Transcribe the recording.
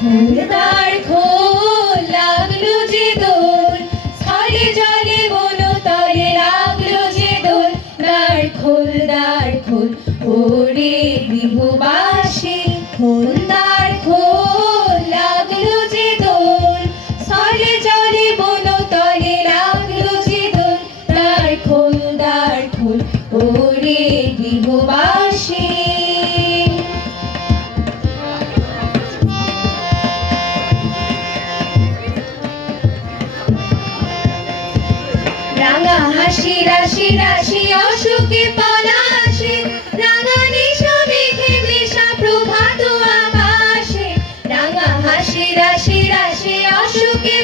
ফুলদার খোল লাগলো যে দোল, স্থলে জলে বনো তলে লাগলো যে দোল। দার খোল ওরে গৃহবাসী, ফুলদার খোল লাগলো যে দোল, স্থলে জলে বনো তলে লাগলো যে দোল। দার খোল ওরে গৃহবাসী। রাঙা হাসি রাশি রাশি অশোকে পলাশে, রাঙা নিশা মেঘে মেশা প্রভাত আকাশে। রাঙা হাসি রাশি রাশি অশোকে